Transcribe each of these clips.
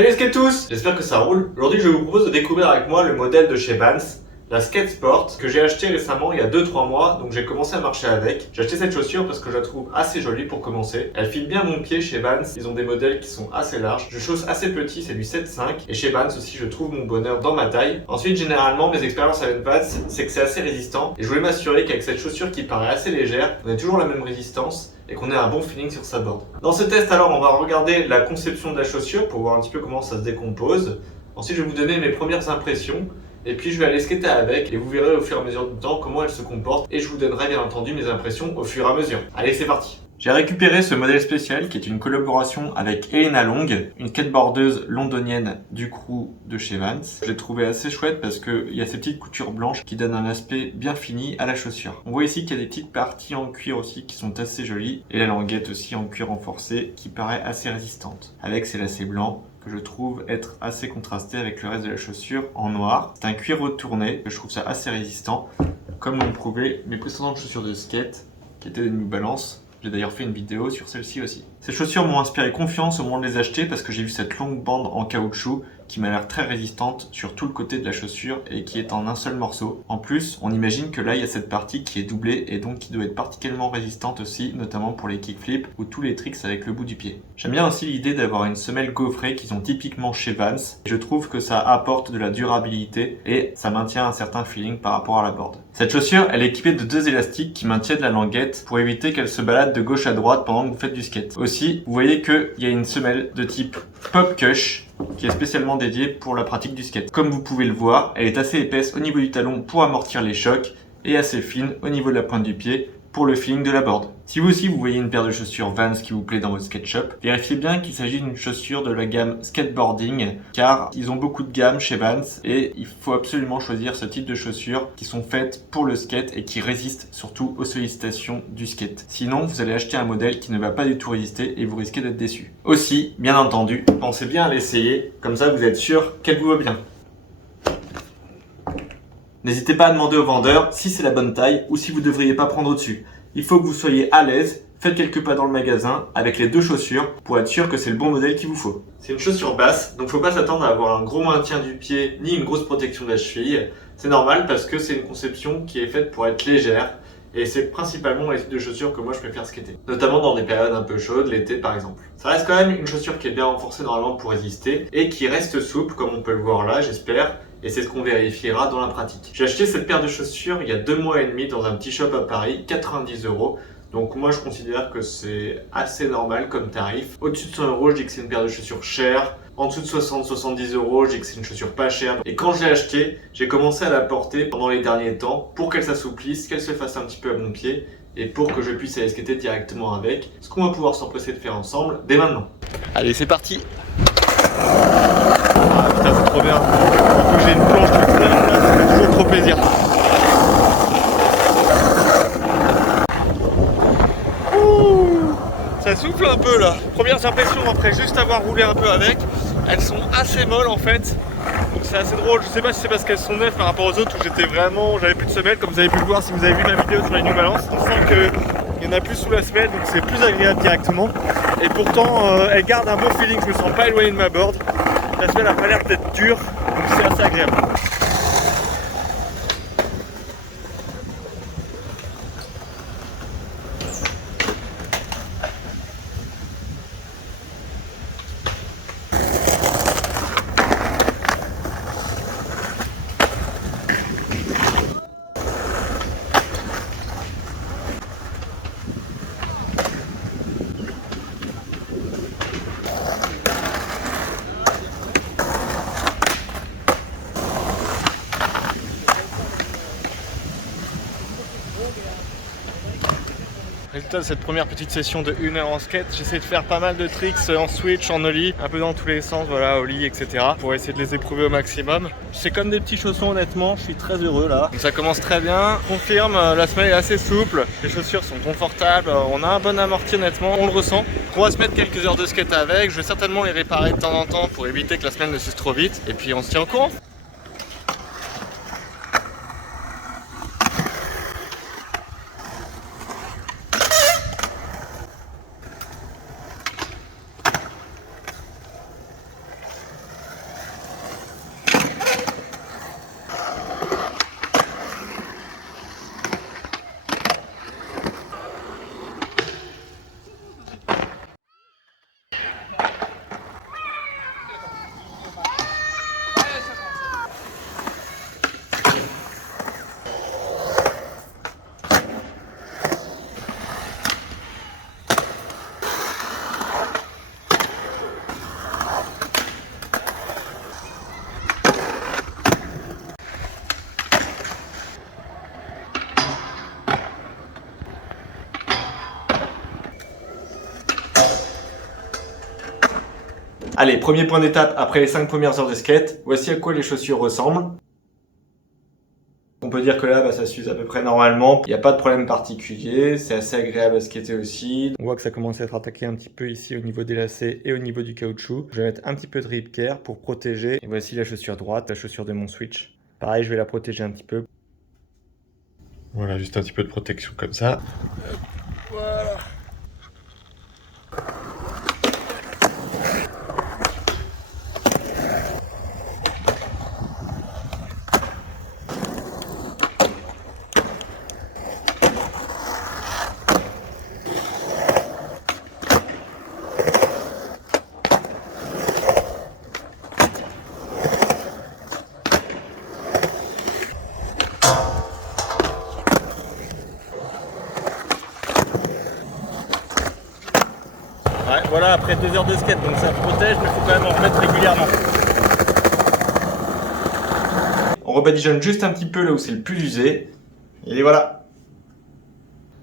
Salut les skateurs, j'espère que ça roule. Aujourd'hui je vous propose de découvrir avec moi le modèle de chez Vans, la Skate Sport, que j'ai acheté récemment il y a 2-3 mois, donc j'ai commencé à marcher avec. J'ai acheté cette chaussure parce que je la trouve assez jolie pour commencer. Elle file bien mon pied chez Vans, ils ont des modèles qui sont assez larges. Je chausse assez petit, c'est du 7.5, et chez Vans aussi je trouve mon bonheur dans ma taille. Ensuite généralement mes expériences avec Vans, c'est que c'est assez résistant, et je voulais m'assurer qu'avec cette chaussure qui paraît assez légère, on ait toujours la même résistance, et qu'on ait un bon feeling sur sa board. Dans ce test alors on va regarder la conception de la chaussure pour voir un petit peu comment ça se décompose. Ensuite je vais vous donner mes premières impressions et puis je vais aller skater avec et vous verrez au fur et à mesure du temps comment elle se comporte et je vous donnerai bien entendu mes impressions au fur et à mesure. Allez c'est parti. J'ai récupéré ce modèle spécial qui est une collaboration avec Elena Long, une skateboardeuse londonienne du crew de chez Vans. Je l'ai trouvé assez chouette parce qu'il y a ces petites coutures blanches qui donnent un aspect bien fini à la chaussure. On voit ici qu'il y a des petites parties en cuir aussi qui sont assez jolies et la languette aussi en cuir renforcé qui paraît assez résistante. Avec ses lacets blancs que je trouve être assez contrasté avec le reste de la chaussure en noir. C'est un cuir retourné, je trouve ça assez résistant, comme l'ont prouvé mes précédentes chaussures de skate qui étaient des New Balance. J'ai d'ailleurs fait une vidéo sur celle-ci aussi. Ces chaussures m'ont inspiré confiance au moment de les acheter parce que j'ai vu cette longue bande en caoutchouc qui m'a l'air très résistante sur tout le côté de la chaussure et qui est en un seul morceau. En plus, on imagine que là il y a cette partie qui est doublée et donc qui doit être particulièrement résistante aussi, notamment pour les kickflips ou tous les tricks avec le bout du pied. J'aime bien aussi l'idée d'avoir une semelle gaufrée qu'ils ont typiquement chez Vans. Je trouve que ça apporte de la durabilité et ça maintient un certain feeling par rapport à la board. Cette chaussure, elle est équipée de 2 élastiques qui maintiennent la languette pour éviter qu'elle se balade de gauche à droite pendant que vous faites du skate. Aussi, vous voyez qu'il y a une semelle de type Pop Cush qui est spécialement dédiée pour la pratique du skate. Comme vous pouvez le voir, elle est assez épaisse au niveau du talon pour amortir les chocs et assez fine au niveau de la pointe du pied pour le feeling de la board. Si vous aussi vous voyez une paire de chaussures Vans qui vous plaît dans votre skate shop, vérifiez bien qu'il s'agit d'une chaussure de la gamme skateboarding car ils ont beaucoup de gammes chez Vans et il faut absolument choisir ce type de chaussures qui sont faites pour le skate et qui résistent surtout aux sollicitations du skate. Sinon vous allez acheter un modèle qui ne va pas du tout résister et vous risquez d'être déçu. Aussi, bien entendu, pensez bien à l'essayer, comme ça vous êtes sûr qu'elle vous va bien. N'hésitez pas à demander au vendeur si c'est la bonne taille ou si vous ne devriez pas prendre au-dessus. Il faut que vous soyez à l'aise, faites quelques pas dans le magasin avec les 2 chaussures pour être sûr que c'est le bon modèle qu'il vous faut. C'est une chaussure basse, donc faut pas s'attendre à avoir un gros maintien du pied ni une grosse protection de la cheville. C'est normal parce que c'est une conception qui est faite pour être légère et c'est principalement les types de chaussures que moi je préfère skater. Notamment dans des périodes un peu chaudes, l'été par exemple. Ça reste quand même une chaussure qui est bien renforcée normalement pour résister et qui reste souple comme on peut le voir là j'espère. Et c'est ce qu'on vérifiera dans la pratique. J'ai acheté cette paire de chaussures il y a 2 mois et demi dans un petit shop à Paris, 90 €. Donc moi je considère que c'est assez normal comme tarif. Au-dessus de 100 €, je dis que c'est une paire de chaussures chère. En dessous de 60-70 €, je dis que c'est une chaussure pas chère. Et quand je l'ai achetée, j'ai commencé à la porter pendant les derniers temps pour qu'elle s'assouplisse, qu'elle se fasse un petit peu à mon pied et pour que je puisse aller skater directement avec. Ce qu'on va pouvoir s'empresser de faire ensemble dès maintenant. Allez, c'est parti! Ah putain, c'est trop bien! Il faut que j'ai une planche toute seule, là, ça fait toujours trop plaisir. Ouh, ça souffle un peu là. Premières impressions après juste avoir roulé un peu avec, elles sont assez molles en fait. Donc c'est assez drôle, je sais pas si c'est parce qu'elles sont neuves par rapport aux autres où j'avais plus de semelle, comme vous avez pu le voir si vous avez vu ma vidéo sur les New Balance. On sent qu'il y en a plus sous la semelle, donc c'est plus agréable directement. Et pourtant, elles gardent un bon feeling, je me sens pas éloigné de ma board. La semelle a pas l'air d'être dure, donc c'est assez agréable. Résultat de cette première petite session de 1 heure en skate, j'essaie de faire pas mal de tricks en switch, en ollie, un peu dans tous les sens, voilà, ollie, etc. pour essayer de les éprouver au maximum. C'est comme des petits chaussons honnêtement, je suis très heureux là. Donc ça commence très bien, confirme, la semelle est assez souple, les chaussures sont confortables, on a un bon amorti honnêtement, on le ressent. On va se mettre quelques heures de skate avec, je vais certainement les réparer de temps en temps pour éviter que la semelle ne s'use trop vite et puis on se tient au courant. Allez, premier point d'étape après les 5 premières heures de skate, voici à quoi les chaussures ressemblent. On peut dire que là, ça s'use à peu près normalement. Il n'y a pas de problème particulier, c'est assez agréable à skater aussi. On voit que ça commence à être attaqué un petit peu ici au niveau des lacets et au niveau du caoutchouc. Je vais mettre un petit peu de rip care pour protéger. Et voici la chaussure droite, la chaussure de mon switch. Pareil, je vais la protéger un petit peu. Voilà, juste un petit peu de protection comme ça. Voilà. Ouais, voilà, après 2 heures de skate, donc ça protège, mais il faut quand même en remettre régulièrement. On rebadigeonne juste un petit peu là où c'est le plus usé, et voilà.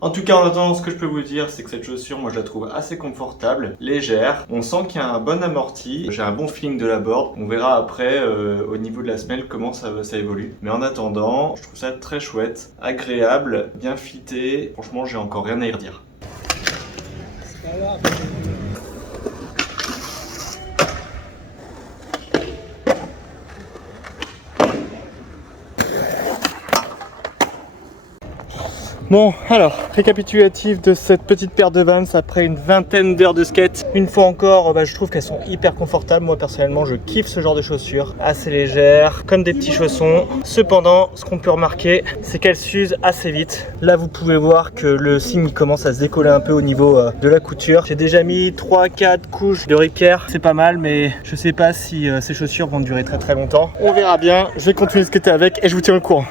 En tout cas, en attendant, ce que je peux vous dire, c'est que cette chaussure, moi je la trouve assez confortable, légère. On sent qu'il y a un bon amorti, j'ai un bon feeling de la board. On verra après, au niveau de la semelle, comment ça évolue. Mais en attendant, je trouve ça très chouette, agréable, bien fité. Franchement, j'ai encore rien à y redire. Bon, alors, récapitulatif de cette petite paire de Vans après une vingtaine d'heures de skate. Une fois encore, je trouve qu'elles sont hyper confortables. Moi, personnellement, je kiffe ce genre de chaussures. Assez légères, comme des petits chaussons. Cependant, ce qu'on peut remarquer, c'est qu'elles s'usent assez vite. Là, vous pouvez voir que le signe commence à se décoller un peu au niveau de la couture. J'ai déjà mis 3-4 couches de rip care. C'est pas mal, mais je sais pas si ces chaussures vont durer très très longtemps. On verra bien. Je vais continuer de skater avec et je vous tiens au courant.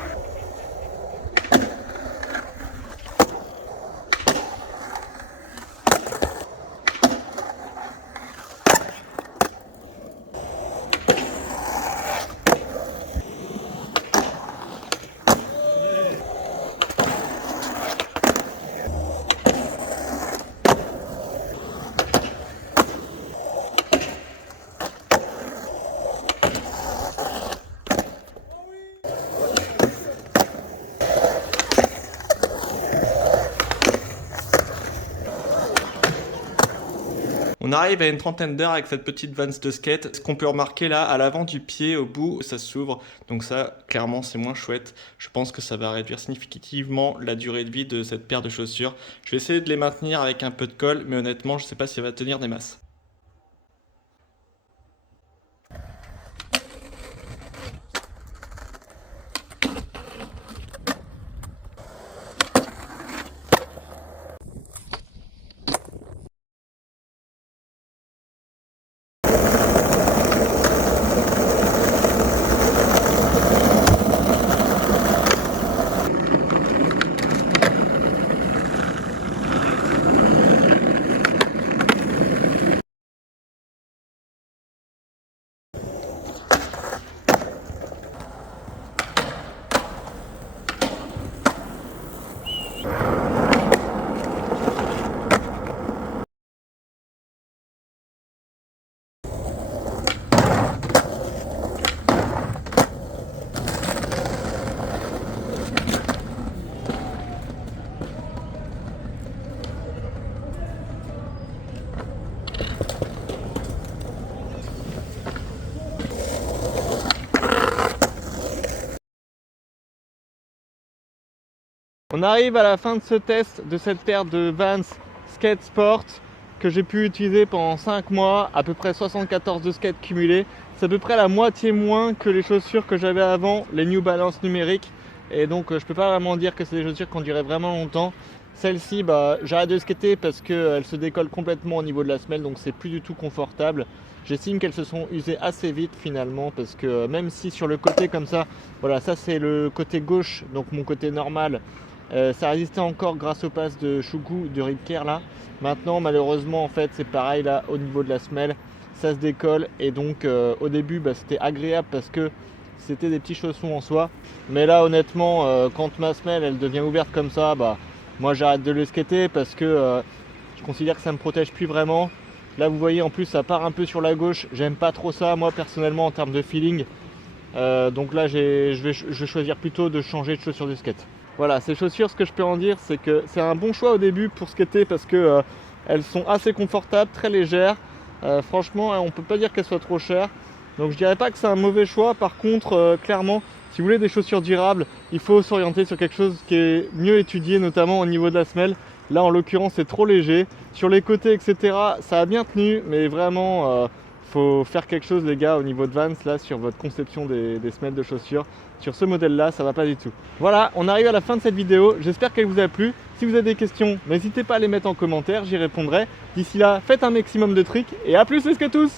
On arrive à une trentaine d'heures avec cette petite Vans de skate. Ce qu'on peut remarquer là, à l'avant du pied, au bout, ça s'ouvre. Donc ça, clairement, c'est moins chouette. Je pense que ça va réduire significativement la durée de vie de cette paire de chaussures. Je vais essayer de les maintenir avec un peu de colle, mais honnêtement, je ne sais pas si ça va tenir des masses. On arrive à la fin de ce test de cette paire de Vans Skate Sport que j'ai pu utiliser pendant 5 mois, à peu près 74 de skate cumulés. C'est à peu près la moitié moins que les chaussures que j'avais avant, les New Balance numériques. Et donc je peux pas vraiment dire que c'est des chaussures qui ont duré vraiment longtemps. Celle-ci, j'arrête de skater parce qu'elle se décolle complètement au niveau de la semelle, donc c'est plus du tout confortable. J'estime qu'elles se sont usées assez vite finalement, parce que même si sur le côté comme ça, voilà, ça c'est le côté gauche, donc mon côté normal, ça résistait encore grâce aux passes de Shugu, de rip care là. Maintenant malheureusement en fait c'est pareil là au niveau de la semelle, ça se décolle et donc au début c'était agréable parce que c'était des petits chaussons en soi. Mais là honnêtement quand ma semelle elle devient ouverte comme ça, moi j'arrête de le skater parce que je considère que ça me protège plus vraiment. Là vous voyez en plus ça part un peu sur la gauche, j'aime pas trop ça moi personnellement en termes de feeling. Donc là je vais choisir plutôt de changer de chaussures de skate. Voilà, ces chaussures, ce que je peux en dire, c'est que c'est un bon choix au début pour skater parce que elles sont assez confortables, très légères. Franchement, on peut pas dire qu'elles soient trop chères. Donc je dirais pas que c'est un mauvais choix. Par contre, clairement, si vous voulez des chaussures durables, il faut s'orienter sur quelque chose qui est mieux étudié, notamment au niveau de la semelle. Là, en l'occurrence, c'est trop léger. Sur les côtés, etc., ça a bien tenu, mais vraiment, faut faire quelque chose, les gars, au niveau de Vans, là, sur votre conception des semelles de chaussures. Sur ce modèle-là, ça va pas du tout. Voilà, on arrive à la fin de cette vidéo. J'espère qu'elle vous a plu. Si vous avez des questions, n'hésitez pas à les mettre en commentaire, j'y répondrai. D'ici là, faites un maximum de tricks et à plus les skatous!